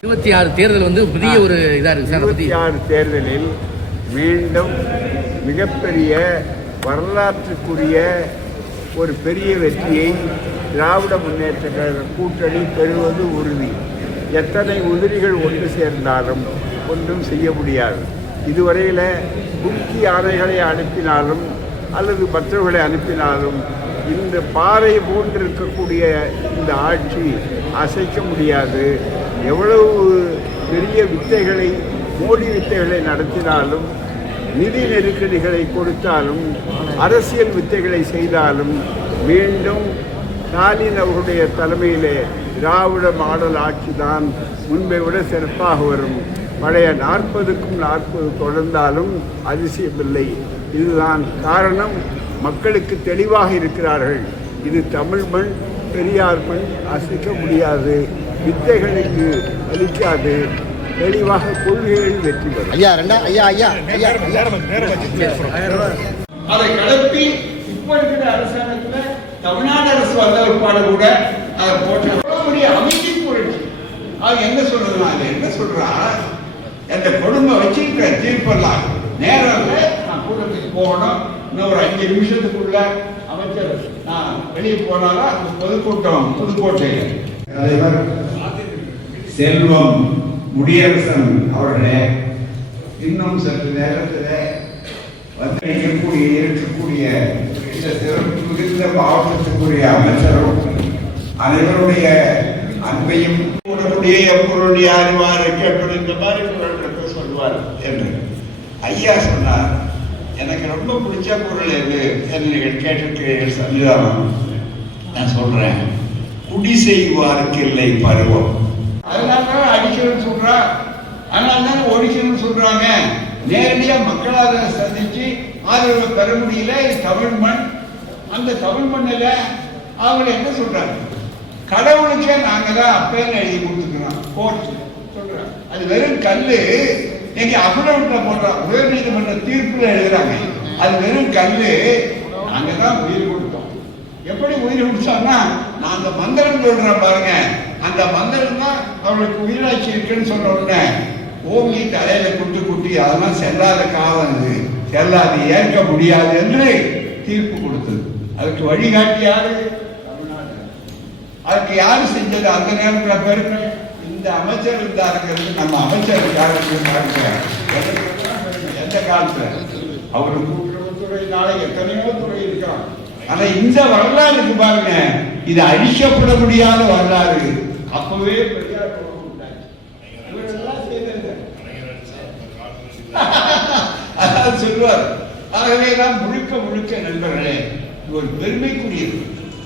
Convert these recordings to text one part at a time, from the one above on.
இருபத்தி ஆறு தேர்தல் வந்து புதிய ஒரு இதா இருக்கு சார் இருபத்தி பத்தி. ஆறு தேர்தலில் மீண்டும் மிகப்பெரிய வரலாற்றுக்குரிய ஒரு பெரிய வெற்றியை திராவிட முன்னேற்ற கழக கூட்டணி பெறுவது உறுதி. எத்தனை உதிரிகள் ஒன்று சேர்ந்தாலும் ஒன்றும் செய்ய முடியாது. இதுவரையில் கும்கி யானைகளை அனுப்பினாலும் அல்லது மற்றவர்களை அனுப்பினாலும் இந்த பாறை போன்றிருக்கக்கூடிய இந்த ஆட்சி அசைக்க முடியாது. எவ்வளவு பெரிய வித்தைகளை மோடி வித்தைகளை நடத்தினாலும் நிதி நெருக்கடிகளை கொடுத்தாலும் அரசியல் வித்தைகளை செய்தாலும் மீண்டும் ஸ்டாலின் அவர்களுடைய தலைமையிலே திராவிட மாடல் ஆட்சி தான் முன்பை விட சிறப்பாக வரும். பழைய நாற்பதுக்கும் நாற்பது தொடர்ந்தாலும் அதிசயமில்லை. இதுதான் காரணம். மக்களுக்கு தெளிவாக இருக்கிறார்கள். இது தமிழ் மண் பெரியார் மண் அசைக்க முடியாது. வித்தைகளுக்கு அளிக்காது. தெளிவாக கொள்கைகள் வெற்றி பெறும். ஐயா ரெண்டா ஐயா ஐயா ஐயா. அதை கடத்தி இப்ப இருக்கிற அரசாங்கத்துல தமிழ்நாடு அரசு வந்த பிற்பாடு கூட அதை போட்ட அமைதி புரட்சி. அது என்ன சொல்றது நான் என்ன சொல்றா? அந்த கொடுமை வச்சிருக்க தீர்ப்பெல்லாம் நேரம் நான் கூட்டத்துக்கு போகணும். இன்னும் ஒரு அஞ்சு நிமிஷத்துக்குள்ள அமைச்சர் நான் வெளியே போனாலும் அந்த பொதுக்கூட்டம் புதுக்கோட்டையில் தலைவர் செல்வம் முடியரசன் அவர்களே இன்னும் சற்று நேரத்தில் வந்திருக்கக்கூடிய இருக்கக்கூடிய இந்த சிறப்பு மிகுந்த மாவட்டத்துக்குரிய அமைச்சரும் அனைவருடைய அன்பையும் கூடக்கூடிய பொருளுடைய அறிவார் கேட்பது இந்த மாதிரி குரல்களுக்கு சொல்லுவார் என்று ஐயா சொன்னார். எனக்கு ரொம்ப பிடிச்ச பொருள் எது? என்று நீங்கள் கேட்டிருக்கிறீர்கள் சன்னிதானம் நான் சொல்றேன். குடி செய்வாருக்கு இல்லை பருவம். அதனால தான் அடிக்கணும்னு சொல்றா. அதனால தான் ஒழிக்கணும்னு சொல்றாங்க. நேரடியாக மக்களால் சந்திச்சு ஆதரவை பெற முடியல. தமிழ் மண். அந்த தமிழ் மண்ணில் அவங்க என்ன சொல்றாங்க? கடவுளுக்கே நாங்கள் தான் அப்பேன்னு எழுதி கொடுத்துக்கிறோம். கோர்ட் சொல்றாங்க. அது வெறும் கல் எங்க அபிடவிட்ல போடுறோம் உயர் நீதிமன்ற தீர்ப்புல எழுதுறாங்க. அது வெறும் கல்லு. நாங்க தான் உயிர் கொடுத்தோம். எப்படி உயிர் கொடுத்தோம்னா நான் அந்த மந்திரம் சொல்றேன் பாருங்க. அந்த மந்திரம் தான் அவளுக்கு உயிராட்சி இருக்குன்னு சொன்ன உடனே ஓங்கி தலையில குட்டு குட்டி அதெல்லாம் செல்லாத காலம் இது. செல்லாது ஏற்க முடியாது என்று தீர்ப்பு கொடுத்தது. அதுக்கு வழிகாட்டி யாரு? தமிழ்நாடு. அதுக்கு யாரு செஞ்சது? அந்த நேரத்தில் பெருமை. இந்த அமைச்சர் இருந்தாருங்கிறது நம்ம அமைச்சர் யாருக்கு எந்த காலத்துல? அவரு கூட்டுறவுத்துறையினால எத்தனையோ துறை இருக்கான் ஆனா இந்த வரலாறு இருக்கு பாருங்க இது அழிக்கப்பட முடியாத வரலாறு. அப்பவே பெரியார் அதான் சொல்வார் ஆகவே தான் முழுக்க முழுக்க நண்பர்களே ஒரு பெருமைக்குரியது.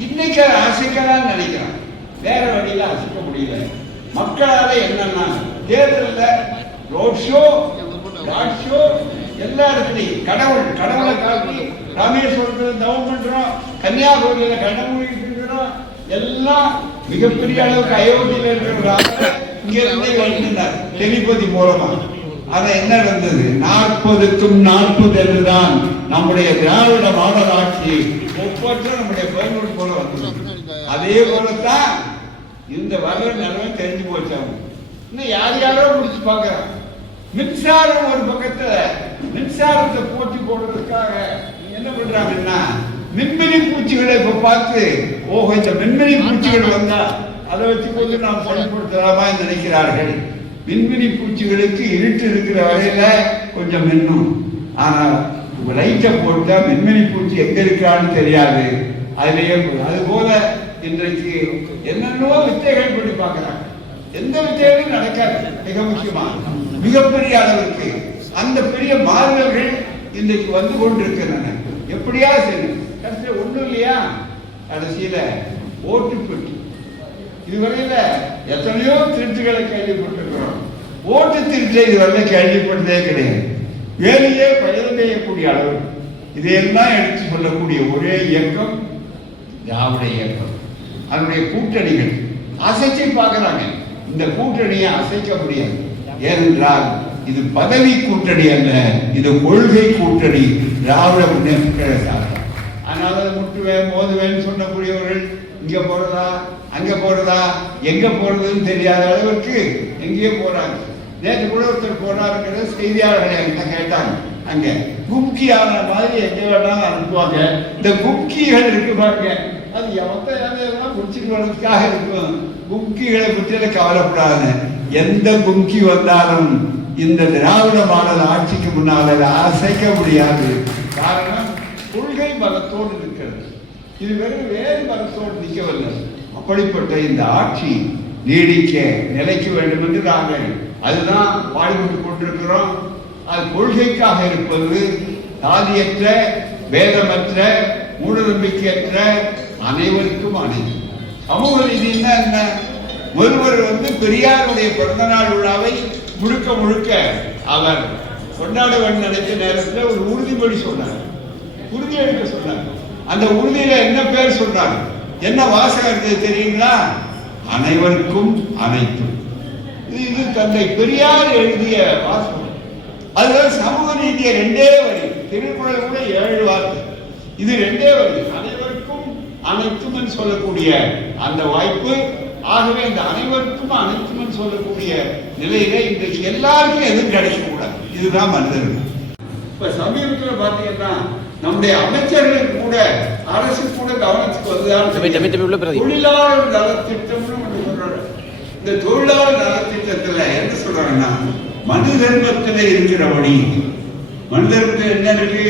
இன்னைக்கு அசைக்கலாம் நினைக்கிறான். வேற வழியில அசைக்க முடியல. மக்களால என்னன்னா தேர்தலில் ரோட் ஷோ ராட் ஷோ எல்லா இடத்துலையும் கடவுள் கடவுளை காட்டி ராமேஸ்வரத்தில் தவம் பண்றோம் கன்னியாகுமரியில கடவுள் இருக்கிறோம் எல்லாம் மிகப்பெரிய அளவுக்கு அயோத்தியில் இருக்கிறவங்க இங்கிருந்தே வந்துட்டார் டெலிபதி மூலமா. அத என்ன நடந்தது? நாற்பதுக்கும் நாற்பது என்றுதான் நம்முடைய திராவிட மாடல் ஆட்சி ஒவ்வொன்றும் நம்முடைய பதினோரு போல வந்தது. அதே போலத்தான் இந்த வர்ற நிலைமை தெரிஞ்சு போச்சு அவங்க. இன்னும் யார் யாரோ முடிச்சு பார்க்கறான் மின்சாரம் ஒரு பக்கத்துல மின்சாரத்தை போட்டி போடுறதுக்காக என்ன பண்றாங்கன்னா மின்மினி பூச்சிகளை இப்ப பார்த்து ஓஹோ இந்த மின்மினி பூச்சிகள் வந்தா அதை வச்சு கொஞ்சம் நாம் பயன்படுத்தலாமா நினைக்கிறார்கள். மின்மினி பூச்சிகளுக்கு இருட்டு இருக்கிற வகையில கொஞ்சம் மின்னும். ஆனா லைட்டை போட்டா மின்மினி பூச்சி எங்க இருக்கான்னு தெரியாது. அதுலேயே அதுபோல அது போல இன்றைக்கு என்னென்னவோ வித்தைகள் பண்ணி பார்க்கறாங்க எந்த வித்தைகளும் நடக்காது. மிக முக்கியமா மிகப்பெரிய அளவிற்கு அந்த பெரிய மாறுதல்கள் இன்றைக்கு வந்து கொண்டிருக்கின்றன. எப்படியா சரி? கடைசியில் ஒன்றும் இல்லையா? கடைசியில ஓட்டு பெட்டி. இதுவரையில எத்தனையோ திருட்டுகளை கேள்விப்பட்டிருக்கிறோம். ஓட்டு திருட்டை இதுவரை கேள்விப்பட்டதே கிடையாது. வேலையே பயிர் செய்யக்கூடிய அளவு. இதையெல்லாம் எடுத்து சொல்லக்கூடிய ஒரே இயக்கம் திராவிட இயக்கம்? அதனுடைய கூட்டணிகள். அசைச்சை பார்க்குறாங்க இந்த கூட்டணியை அசைக்க முடியாது. ஏனென்றால் இது பதவி கூட்டணி அல்ல இது கொள்கை கூட்டணி. திராவிட முன்னேற்ற கழக அதனால அதை முட்டுவேன் மோதுவேன்னு சொன்னக்கூடியவர்கள் இங்க போறதா? அங்க போறதா? எங்க போறதுன்னு தெரியாத அளவுக்கு எங்கேயோ போறாங்க. நேற்று கூட ஒருத்தர் போனாருங்கிறத செய்தியாளர்கள் என்கிட்ட கேட்டாங்க. அங்க கும்கியான மாதிரி எங்க வேணாலும் அனுப்புவாங்க. இந்த கும்கிகள் இருக்கு பாருங்க. அது எவத்த எல்லாம் குடிச்சிட்டு இருக்கும். கும்கிகளை பற்றி கவலைப்படாது. எந்த கும்கி வந்தாலும் இந்த திராவிட மாடல் ஆட்சிக்கு முன்னால் அதை அசைக்க முடியாது. காரணம் கொள்கை பலத்தோடு நிற்கிறது. இது வெறும் வேறு பலத்தோடு நிற்கவில்லை. அப்படிப்பட்ட இந்த ஆட்சி நீடிக்க நிலைக்க வேண்டும் என்று நாங்கள் அதுதான் பாடுபட்டு கொண்டிருக்கிறோம். அது கொள்கைக்காக இருப்பது தாதியற்ற வேதமற்ற மூடநம்பிக்கையற்ற அனைவருக்கும் அனைத்து சமூக நீதினா என்ன? ஒருவர் வந்து பெரியாருடைய பிறந்தநாள் விழாவை முழுக்க முழுக்க அவர் கொண்டாட வேண்டும் நினைச்ச நேரத்தில் ஒரு உறுதிமொழி சொன்னார். உறுதி எடுக்க சொன்னார். அந்த உறுதியில என்ன பேர் சொன்னார்? என்ன வாசகம் இருக்குது தெரியுங்களா? அனைவருக்கும் அனைத்தும் இது இது தந்தை பெரியார் எழுதிய வாசகம். அதுதான் சமூக நீதியை ரெண்டே வரி. திருக்குறள் கூட ஏழு வார்த்தை. இது ரெண்டே வரி. அனைத்தும் சொல்லக்கூடிய அந்த வாய்ப்பு. ஆகவே இந்த அனைவருக்கும் அனைத்தும் சொல்லக்கூடிய நிலையில இன்றைக்கு எல்லாருக்கும் எதுவும் கிடைக்க கூடாது இதுதான் மனிதர்கள் இப்ப சமீபத்தில் பாத்தீங்கன்னா நம்முடைய அமைச்சர்கள் கூட அரசு கூட கவனத்துக்கு வந்துதான். தொழிலாளர் நலத்திட்டம்னு ஒண்ணு சொல்றாங்க. இந்த தொழிலாளர் நலத்திட்டத்துல என்ன சொல்றாங்கன்னா மனு தர்மத்துல இருக்கிறபடி மனு தர்மத்தில் என்ன இருக்கு?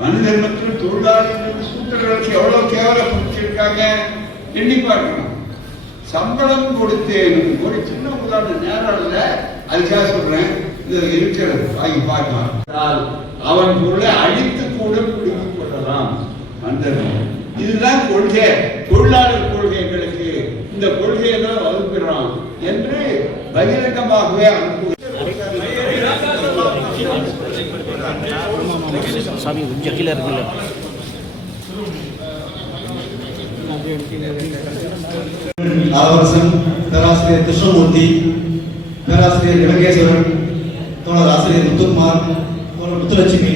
மனு தர்மத்தில் தொழிலாளர்களுக்கு சூத்திரர்களுக்கு எவ்வளவு கேவலப்படுத்திருக்காங்க எண்ணி பார்க்கணும் சம்பளம் கொடுத்தேன் ஒரு சின்ன உதாரணம் நேரம் இல்ல. அதுக்காக சொல்றேன். இது இருக்கிறது வாங்கி பார்க்கலாம் அவன் பொருளை அழித்து கூட பிடித்துக் கொள்ளலாம். மனிதர்கள் இதுதான் கொள்கை. தொழிலாளர் கொள்கைகளுக்கு இந்த கொள்கையை தான் என்று பகிரங்கமாகவே அனுப்பு சாமி கொஞ்சம் கீழே இருக்குல்ல ஆலவரசன் பேராசிரியர் கிருஷ்ணமூர்த்தி பேராசிரியர் இலங்கேஸ்வரன் தோழர் ஆசிரியர் முத்துக்குமார் தோழர் முத்துலட்சுமி